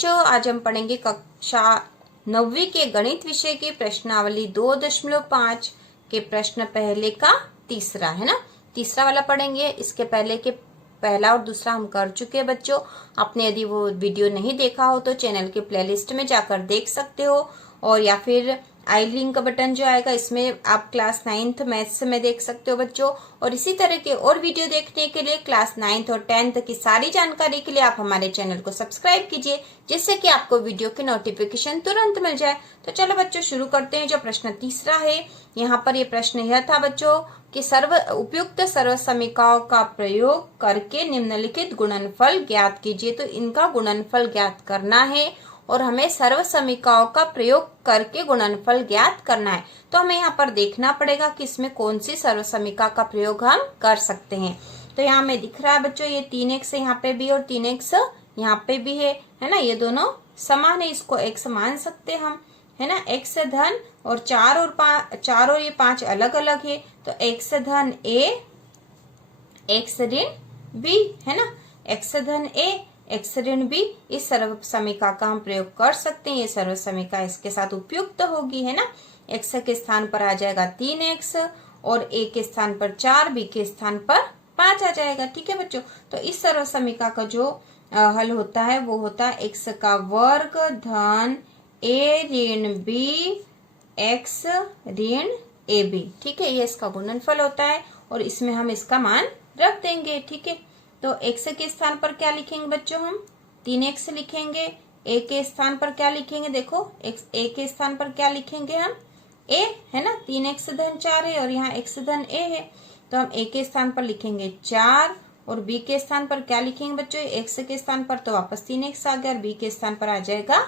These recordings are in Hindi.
बच्चों, आज हम पढ़ेंगे कक्षा 9वीं के गणित विषय की प्रश्नावली 2.5 के प्रश्न पहले का तीसरा है ना। तीसरा वाला पढ़ेंगे। इसके पहले के पहला और दूसरा हम कर चुके हैं बच्चों। आपने यदि वो वीडियो नहीं देखा हो तो चैनल के प्लेलिस्ट में जाकर देख सकते हो, और या फिर आई लिंक का बटन जो आएगा इसमें आप क्लास 9th मैथ्स में देख सकते हो बच्चों। और इसी तरह के और वीडियो देखने के लिए क्लास 9th और 10th की सारी जानकारी के लिए आप हमारे चैनल को सब्सक्राइब कीजिए, जिससे कि आपको वीडियो की नोटिफिकेशन तुरंत मिल जाए। तो चलो बच्चों शुरू करते हैं। जो प्रश्न तीसरा है, यहाँ पर ये प्रश्न यह था बच्चों कि उपयुक्त सर्व समीकरणों का प्रयोग करके निम्नलिखित गुणनफल ज्ञात कीजिए। तो इनका गुणनफल ज्ञात करना है और हमें सर्व समीकरणों का प्रयोग करके गुणनफल ज्ञात करना है। तो हमें यहाँ पर देखना पड़ेगा कि इसमें कौन सी सर्व समीकरण का प्रयोग हम कर सकते हैं। तो यहाँ में दिख रहा है बच्चों, ये 3x यहाँ पे भी और 3x यहाँ पे भी है ना। ये दोनों समान है, इसको x मान सकते हैं हम, है ना। x धन और 4 और ये 5 अलग अलग है, तो x धन a x ऋण b है ना। x धन a x ऋण b, इस सर्व समीकरण का हम प्रयोग कर सकते हैं। ये सर्व समीकरण इसके साथ उपयुक्त होगी, है ना। x के स्थान पर आ जाएगा 3x और a के स्थान पर 4, b के स्थान पर 5 आ जाएगा। ठीक है बच्चों। तो इस सर्व समीकरण का जो हल होता है वो होता है x का वर्ग धन a ऋण b x ऋण a b। ठीक है, ये इसका गुणनफल होता है और इसमें हम इसका मान रख देंगे। ठीक है, तो x के स्थान पर क्या लिखेंगे बच्चों, हम 3x लिखेंगे। a के स्थान पर क्या लिखेंगे, देखो a के स्थान पर क्या लिखेंगे हम a, है ना। 3x धन 4 है और यहाँ x धन a है, तो हम a के स्थान पर लिखेंगे 4 और b के स्थान पर क्या लिखेंगे बच्चों, x के स्थान पर तो वापस 3x आ गया और b के स्थान पर आ जाएगा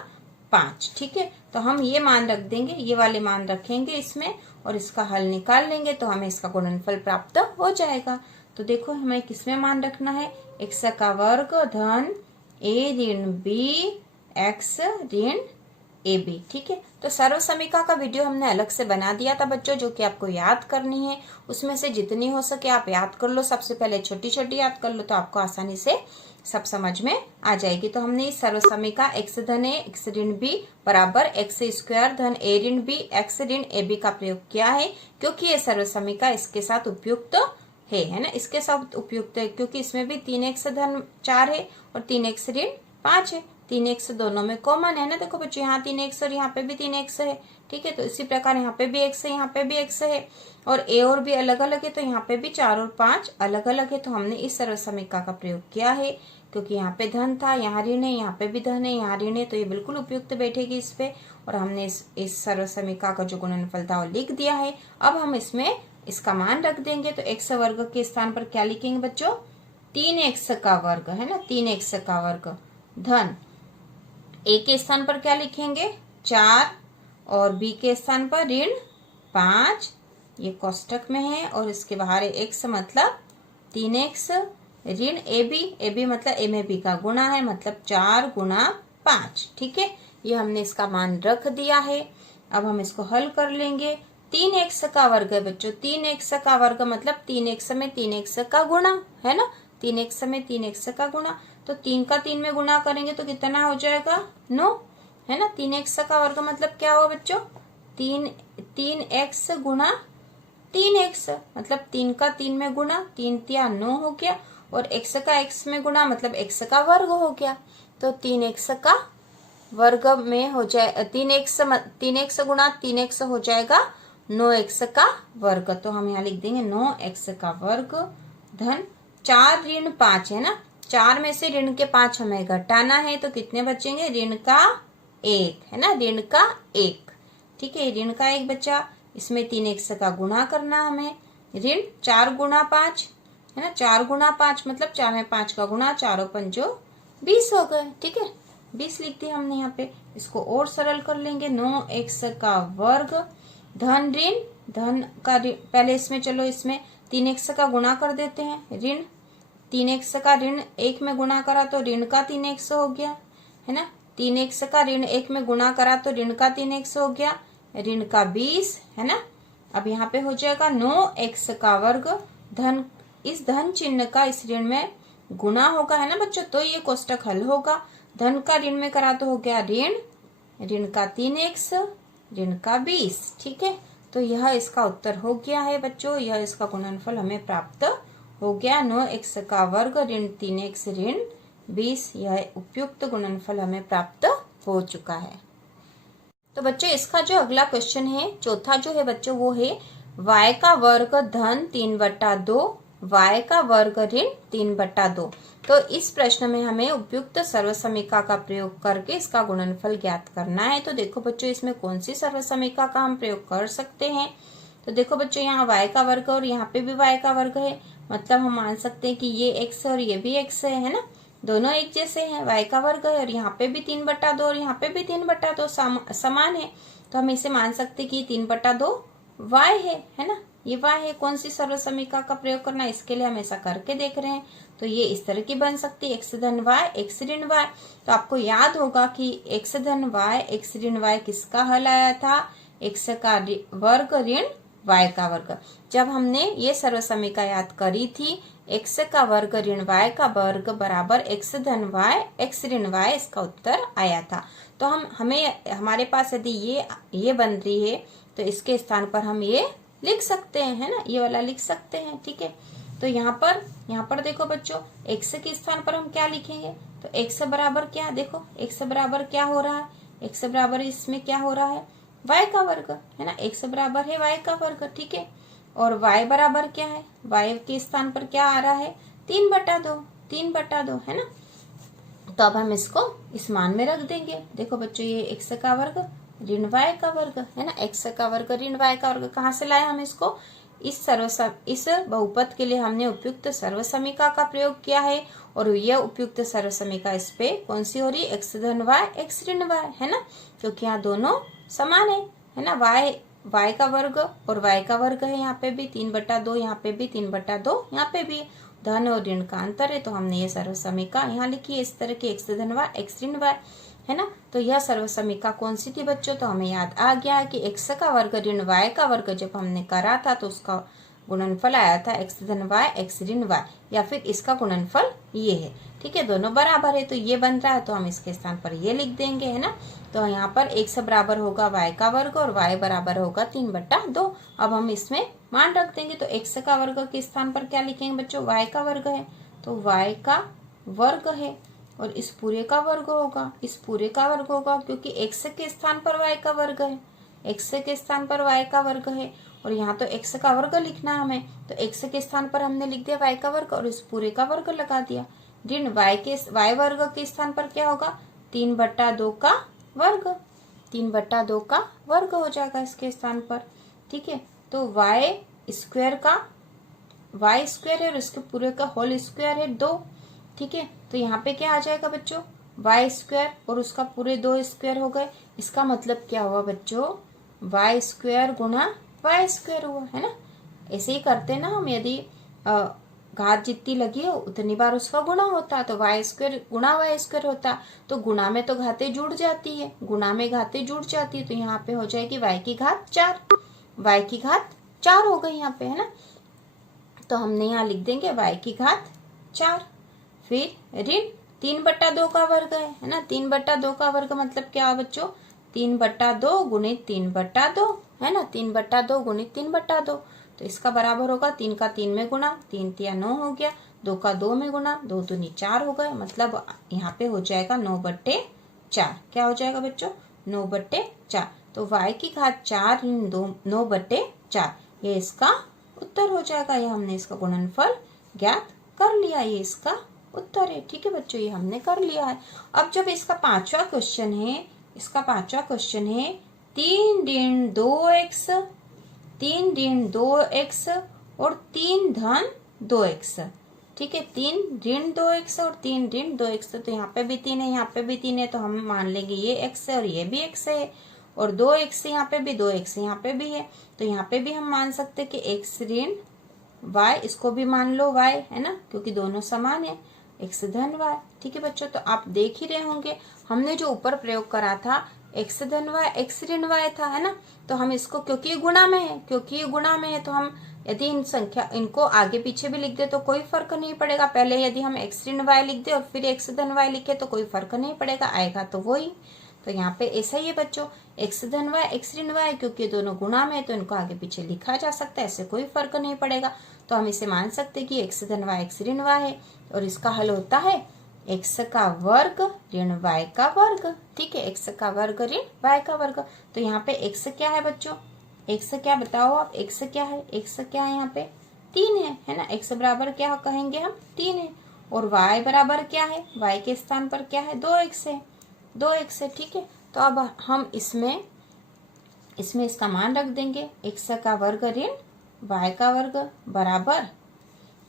5। ठीक है, तो हम ये मान रख देंगे, ये वाले मान रखेंगे इसमें और इसका हल निकाल लेंगे तो हमें इसका गुणनफल प्राप्त हो जाएगा। तो देखो हमें किसमें मान रखना है, x का वर्ग धन a ऋण b x ऋण a b। ठीक है, तो सर्व समीकरण का वीडियो हमने अलग से बना दिया था बच्चों, जो कि आपको याद करनी है। उसमें से जितनी हो सके आप याद कर लो। सबसे पहले छोटी छोटी याद कर लो तो आपको आसानी से सब समझ में आ जाएगी। तो हमने इस सर्व समीकरण x धन a x ऋण b बराबर x स्क्वायर धन a ऋण b x ऋण a b का प्रयोग किया है, क्योंकि ये सर्व समीकरण इसके साथ उपयुक्त है ना। इसके साथ उपयुक्त है क्योंकि इसमें भी 3x धन 4 है और 3x ऋण 5 है। 3x दोनों में कॉमन है ना। देखो बच्चों, यहाँ 3x और यहाँ पे भी 3x है। ठीक है, तो इसी प्रकार यहाँ पे भी x है, यहाँ पे भी x है और a और b अलग अलग है, तो यहाँ पे भी 4 और 5 अलग अलग है। तो हमने इस सर्व समीकरण का प्रयोग किया है, क्योंकि यहाँ पे धन था, यहाँ ऋण है, यहाँ पे भी धन है, यहाँ ऋण है, तो ये बिल्कुल उपयुक्त बैठेगी इस पे। और हमने इस सर्व समीकरण का जो गुणनफल था वो लिख दिया है। अब हम इसमें इसका मान रख देंगे। तो x वर्ग के स्थान पर क्या लिखेंगे बच्चों, 3x का वर्ग, है ना। 3x का वर्ग धन a के स्थान पर क्या लिखेंगे 4 और b के स्थान पर ऋण 5, ये कोष्टक में है और इसके बाहर है x मतलब 3x ऋण ab मतलब a में b का गुणा है, मतलब 4 गुणा 5। ठीक है, ये हमने इसका मान रख दिया है। अब हम इसको हल कर लेंगे। 3x का वर्ग है बच्चों, 3x का वर्ग मतलब 3x में 3x का गुणा, है ना। 3x में 3x का गुणा, तो 3 का 3 में गुणा करेंगे तो कितना हो जाएगा 9, है ना। 3x का वर्ग मतलब क्या हुआ बच्चों, 3x गुणा 3x मतलब 3 का 3 में गुणा, 3 तिया 9 हो गया और x का x में गुणा मतलब x का वर्ग हो गया। तो 3x का वर्ग में हो जाए 3x गुणा 3x हो जाएगा 9x का वर्ग। तो हम यहाँ लिख देंगे 9x का वर्ग धन 4 ऋण 5 है ना। 4 में से ऋण के 5 हमें घटाना है, तो कितने बचेंगे, ऋण का 1, है ना, ऋण का 1। ठीक है, ऋण का 1 बचा। इसमें 3x का गुणा करना हमें, ऋण 4 गुणा 5 है ना। 4 गुणा 5 मतलब 4 में 5 का गुणा, 4 पंजो 20 हो गए। ठीक है, 20 लिख दिया हमने यहाँ पे। इसको और सरल कर लेंगे, 9x का वर्ग धन ऋण धन का पहले इसमें चलो इसमें 3x का गुणा कर देते हैं, ऋण 3x का ऋण 1 में गुणा करा तो ऋण का 3x हो गया, है ना। 3x का ऋण 1 में गुणा करा तो ऋण का 3x हो गया, ऋण का 20, है ना। अब यहाँ पे हो जाएगा 9x का वर्ग धन, इस धन चिन्ह का इस ऋण में गुणा होगा, है ना बच्चों, तो ये कोष्टक हल होगा। धन का ऋण में करा तो हो गया ऋण, ऋण का 3x, ऋण का 20। ठीक है, तो यह इसका उत्तर हो गया है बच्चों, यह इसका गुणनफल हमें प्राप्त हो गया। 9x का वर्ग ऋण 3x ऋण 20, यह उपयुक्त गुणनफल हमें प्राप्त हो चुका है। तो बच्चों इसका जो अगला क्वेश्चन है, चौथा जो है बच्चों, वो है y का वर्ग धन 3/2, y का वर्ग ऋण 3/2। तो इस प्रश्न में हमें उपयुक्त सर्वसमीका का प्रयोग करके इसका गुणनफल ज्ञात करना है। तो देखो बच्चों इसमें कौन सी सर्वसमीका का हम प्रयोग कर सकते हैं। तो देखो बच्चों यहाँ y का वर्ग और यहाँ पे भी y का वर्ग है, मतलब हम मान सकते हैं कि ये x और ये भी x है ना, दोनों एक जैसे हैं। y का वर्ग है और यहाँ पे भी 3/2 और यहाँ पे भी 3/2 समान है, तो हम इसे मान सकते हैं कि 3/2 y है ना, ये y है। कौन सी सर्वसमीका का प्रयोग करना है, इसके लिए हम ऐसा करके देख रहे हैं। तो ये इस तरह की बन सकती है, x धन y x ऋण y। तो आपको याद होगा कि x धन y x ऋण y किसका हल आया था, x का वर्ग ऋण y का वर्ग। जब हमने ये सर्वसमीका याद करी थी, x का वर्ग ऋण y का वर्ग बराबर x धन y x ऋण y, इसका उत्तर आया था। तो हमारे पास यदि ये बन रही है तो इसके स्थान पर हम ये लिख सकते हैं, है ना, ये वाला लिख सकते हैं। ठीक है, तो यहाँ पर देखो बच्चों x के स्थान पर हम क्या लिखेंगे, तो x बराबर क्या, देखो x बराबर क्या हो रहा है, x बराबर इसमें क्या हो रहा है, y का वर्ग, है ना, x बराबर है y का वर्ग। ठीक है, और y बराबर क्या है, y के स्थान पर क्या आ रहा है, 3/2 है ना। तो अब हम इसको इस मान में रख देंगे। देखो बच्चों ये x का वर्ग ऋण y का वर्ग, है ना, x का वर्ग ऋण y का वर्ग कहाँ से लाए हम इसको, इस बहुपद के लिए हमने उपयुक्त सर्वसमीका का प्रयोग किया है, और यह उपयुक्त सर्वसमीका इस पे कौन सी हो रही है, x धन y x ऋण y, है ना, क्योंकि यहाँ दोनों समान है ना। y का वर्ग और y का वर्ग है, यहाँ पे भी 3/2, यहाँ पे भी 3/2, यहाँ पे भी धन और ऋण का अंतर है। तो हमने ये सर्वसमीका यहाँ लिखी है इस तरह की, x धन y x ऋण y, है ना। तो यह सर्वसमीका कौन सी थी बच्चों, तो हमें याद आ गया है कि x का वर्ग ऋण y का वर्ग जब हमने करा था तो उसका गुणनफल आया था x धन y x ऋण y, या फिर इसका गुणनफल ये है। ठीक है, दोनों बराबर है तो ये बन रहा है, तो हम इसके स्थान पर ये लिख देंगे, है ना। तो यहाँ पर x बराबर होगा y का वर्ग और y बराबर होगा 3/2। अब हम इसमें मान रख देंगे, तो x का वर्ग के स्थान पर क्या लिखेंगे बच्चों, y का वर्ग है, तो y का वर्ग है, और इस पूरे का वर्ग होगा, इस पूरे का वर्ग होगा, क्योंकि x के स्थान पर y का वर्ग है, x के स्थान पर y का वर्ग है, और यहाँ तो x का वर्ग लिखना हमें, तो x के स्थान पर हमने लिख दिया y का वर्ग और इस पूरे का वर्ग लगा दिया। ऋण y वर्ग के स्थान पर क्या होगा, 3/2 का वर्ग, 3/2 का वर्ग हो जाएगा इसके स्थान पर। ठीक है, तो y स्क्वायर है और इसके पूरे का होल स्क्वायर है 2। ठीक है, तो यहाँ पे क्या आ जाएगा बच्चों, y स्क्वायर और उसका पूरे 2 स्क्वायर हो गए। इसका मतलब क्या हुआ बच्चों, y स्क्वायर गुणा y स्क्वायर हुआ, है ना। ऐसे ही करते ना हम, यदि घात जितनी लगी हो उतनी बार उसका गुणा होता, तो y स्क्वायर गुणा y स्क्वायर होता। तो गुणा में तो घातें जुड़ जाती है, तो यहाँ पे हो जाएगी y की घात 4, y की घात 4 हो गई यहाँ पे, है ना। तो हमने यहाँ लिख देंगे y की घात 4। फिर ऋण 3/2 का वर्ग है ना, 3/2 का वर्ग मतलब क्या बच्चों, 3/2 गुणित 3/2, है ना, 3/2 गुणित 3/2। तो इसका बराबर होगा 3 का 3 में गुणा, 3 तिया 9 हो गया, 2 का 2 में गुणा, 2 दूनी 4 हो गए, मतलब यहाँ पे हो जाएगा 9/4। क्या हो जाएगा बच्चों, 9/4। तो y की घात 4 ऋण 9/4, ये इसका उत्तर हो जाएगा। ये हमने इसका गुणनफल ज्ञात कर लिया, ये इसका उत्तर है। ठीक है बच्चों, ये हमने कर लिया है। अब जब इसका पांचवा क्वेश्चन है, 3 ऋण 2x, 3 ऋण 2x और 3 धन 2x। ठीक है, 3 ऋण 2x और 3 ऋण 2x, तो यहाँ पे भी 3 है, यहाँ पे भी 3 है, तो हम मान लेंगे ये x है और ये भी x है, और 2x यहाँ पे भी, 2x यहाँ पे भी है, तो यहाँ पे भी हम मान सकते हैं कि x ऋण y, इसको भी मान लो y, है ना, क्योंकि दोनों समान है, x धन y। ठीक है बच्चों, तो आप देख ही रहे होंगे हमने जो ऊपर प्रयोग करा था x धन y x ऋण y था, है ना। तो हम इसको, क्योंकि ये गुणा में है, तो हम यदि इनको आगे पीछे भी लिख दे तो कोई फर्क नहीं पड़ेगा। पहले यदि हम x ऋण y लिख दे और फिर x धन y लिखे तो कोई फर्क नहीं पड़ेगा, आएगा तो वही। तो यहाँ पे ऐसा ही है बच्चों, x धन y x ऋण y, क्योंकि दोनों गुणा में है तो इनको आगे पीछे लिखा जा सकता है, ऐसे कोई फर्क नहीं पड़ेगा। तो हम इसे मान सकते हैं कि x धन y x ऋण y है और इसका हल होता है x का वर्ग ऋण y का वर्ग। ठीक है, x का वर्ग ऋण y का वर्ग। तो यहाँ पे x क्या है बच्चों, x क्या बताओ आप, x क्या है, x क्या है यहाँ पे 3 है ना। x बराबर क्या कहेंगे हम 3 है। और y बराबर क्या है, y के स्थान पर क्या है 2x है, 2x है। ठीक है, तो अब हम इसमें इसका मान रख देंगे, x का वर्ग ऋण y का वर्ग बराबर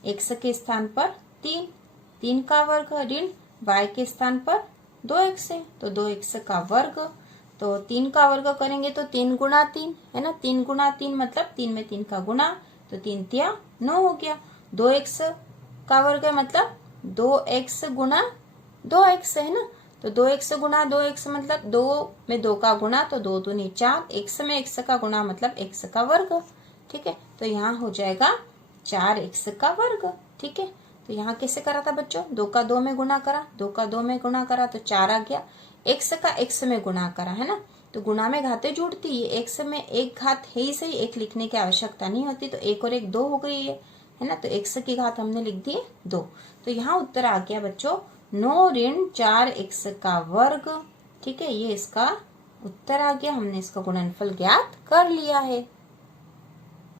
x के स्थान पर 3, 3 का वर्ग ऋण y के स्थान पर 2x है, तो 2x का वर्ग। तो 3 का वर्ग करेंगे तो 3 गुणा 3 है ना, 3 गुणा 3 मतलब 3 में 3 का गुणा, तो 3 तिया 9 हो गया। 2x का वर्ग है मतलब 2x गुणा 2x है ना, तो 2x गुणा 2x मतलब 2 में 2 का गुणा, तो 2 दूनी 4, x में x का गुणा मतलब x का वर्ग। ठीक है, तो यहाँ हो जाएगा 4x का वर्ग। ठीक है, तो यहाँ कैसे करा था बच्चों, 2 का 2 में गुणा करा, 2 का 2 में गुणा करा तो 4 आ गया। x का x में गुणा करा है ना, तो गुणा में घातें जुड़ती है, x में एक घात है ही सही, एक लिखने की आवश्यकता नहीं होती, तो 1 और 1 2 हो गई है ना, तो x की घात हमने लिख दी 2। तो यहाँ उत्तर आ गया बच्चों 9 ऋण 4x का वर्ग। ठीक है, ये इसका उत्तर आ गया, हमने इसका गुणनफल ज्ञात कर लिया है।